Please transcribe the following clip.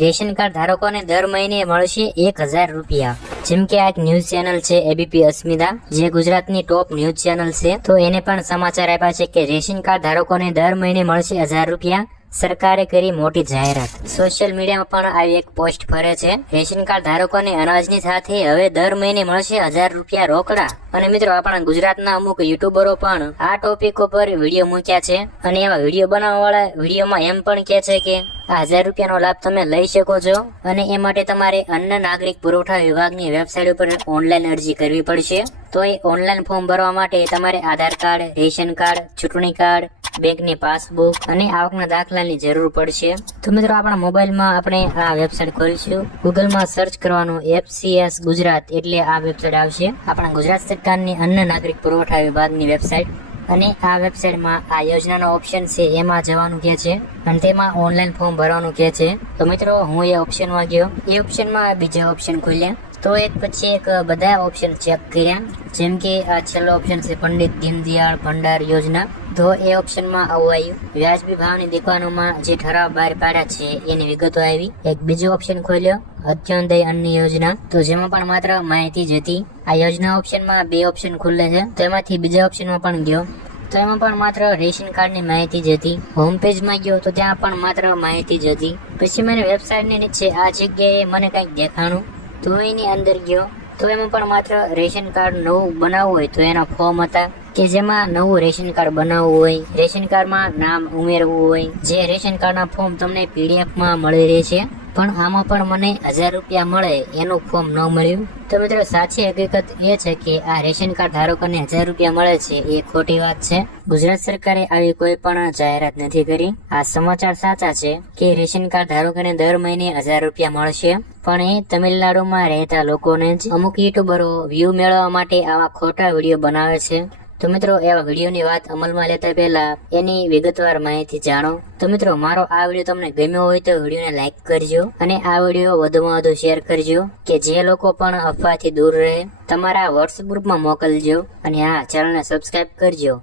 Ration card ધારકોને દર મહિને મળશે 1000 રૂપિયા। જેમ કે આ એક ન્યૂઝ ચેનલ છે એબીપી અસ્મિતા, જે ગુજરાતની ટોપ ન્યૂઝ ચેનલ છે, તો એને પણ સમાચાર આપ્યા છે કે રેશન કાર્ડ ધારકોને દર મહિને મળશે 1000 રૂપિયા। સરકારે કરી મોટી જાહેરાત। સોશિયલ મીડિયામાં પણ આવી એક પોસ્ટ ફરે છે। રેશન કાર્ડ ધારકોને અનાજની સાથે હવે દર મહિને મળશે 1000 રૂપિયા રોકડા। અને મિત્રો, આપણા ગુજરાતના અમુક યુટ્યુબરો પણ આ ટોપિક ઉપર વિડીયો મૂક્યા છે, અને એવા વિડીયો બનાવવાવાળા વિડીયોમાં એમ પણ કહે છે કે આ 1000 રૂપિયાનો લાભ તમે લઈ શકો છો, અને એ માટે તમારે અન્ન નાગરિક પુરવઠા વિભાગની વેબસાઇટ ઉપર ઓનલાઈન અરજી કરવી પડશે। તો એ ઓનલાઈન ફોર્મ ભરવા માટે તમારે આધાર કાર્ડ, રેશન કાર્ડ, ચૂંટણી કાર્ડ, બેંકની પાસબુક અને આવકના દાખલાની જરૂર પડશે। તો મિત્રો, આપણા મોબાઈલમાં આપણે આ વેબસાઇટ ખોલીશું। ગૂગલમાં સર્ચ કરવાનું FCS ગુજરાત, એટલે આ વેબસાઇટ આવશે, આપણા ગુજરાત સરકારની અન્ન નાગરિક પુરવઠા વિભાગની વેબસાઇટ। અને આ વેબસાઇટમાં આ યોજનાનો ઓપ્શન છે એમાં જવાનું કહે છે, અને તેમાં ઓનલાઈન ફોર્મ ભરવાનું કહે છે। તો મિત્રો, હું એ ઓપ્શનમાં ગયો, એ ઓપ્શનમાં બીજા ઓપ્શન ખોલ્યા, તો એક પછી એક બધા ઓપ્શન ચેક કર્યા। જેમ કે આ છેલ્લો ઓપ્શન છે પંડિત દીનદયાળ ભંડાર યોજના, તો એ ઓપ્શનમાં આવું આવ્યું। વ્યાજબી ભાવની દુકાનોમાં જે ઠરાવ બહાર પાડ્યા છે એની વિગતો આવી। એક બીજો ઓપ્શન ખોલ્યો અત્યોદય અન્ન યોજના, તો જેમાં પણ માત્ર માહિતી જ હતી। આ યોજના ઓપ્શનમાં બે ઓપ્શન ખુલે છે, તો એમાંથી બીજા ઓપ્શનમાં પણ ગયો, તો એમાં પણ માત્ર રેશન કાર્ડની માહિતી જ હતી। હોમ પેજમાં ગયો તો ત્યાં પણ માત્ર માહિતી જ હતી। પછી મને વેબસાઇટની નીચે આ જગ્યાએ મને કંઈક દેખાણું, તો એની અંદર ગયો, તો એમાં પણ માત્ર રેશન કાર્ડ નવું બનાવવું હોય તો એના ફોર્મ હતા, કે જેમાં નવું રેશન કાર્ડ બનાવવું હોય, રેશન કાર્ડમાં નામ ઉમેરવું હોય, જે રેશન કાર્ડના ફોર્મ તમને પીડીએફમાં મળી રહે છે, પણ આમાં પણ મને 1000 રૂપિયા મળે એનું ફોર્મ ન મળ્યું। તો મિત્રો, સાચી હકીકત એ છે કે આ રેશન કાર્ડ ધારકોને 1000 રૂપિયા મળે છે એ ખોટી વાત છે। ગુજરાત સરકારે આવી કોઈ પણ જાહેરાત નથી કરી। આ સમાચાર સાચા છે કે રેશન કાર્ડ ધારકોને દર મહિને 1000 રૂપિયા મળશે, પણ એ તમિલનાડુમાં રહેતા લોકોને જ અમુક યુટ્યુબરો વ્યૂ મેળવવા માટે આવા ખોટા વિડીયો બનાવે છે। તો મિત્રો, એવા વિડીયોની વાત અમલમાં લેતા પહેલા એની વિગતવાર માહિતી જાણો। તો મિત્રો, મારો આ વિડીયો તમને ગમ્યો હોય તો વિડીયોને લાઈક કરજો, અને આ વિડીયો વધુમાં વધુ શેર કરજો, કે જે લોકો પણ અફવાથી દૂર રહે, તમારા વોટ્સએપ ગ્રુપમાં મોકલજો, અને હા, ચેનલને સબસ્ક્રાઇબ કરજો।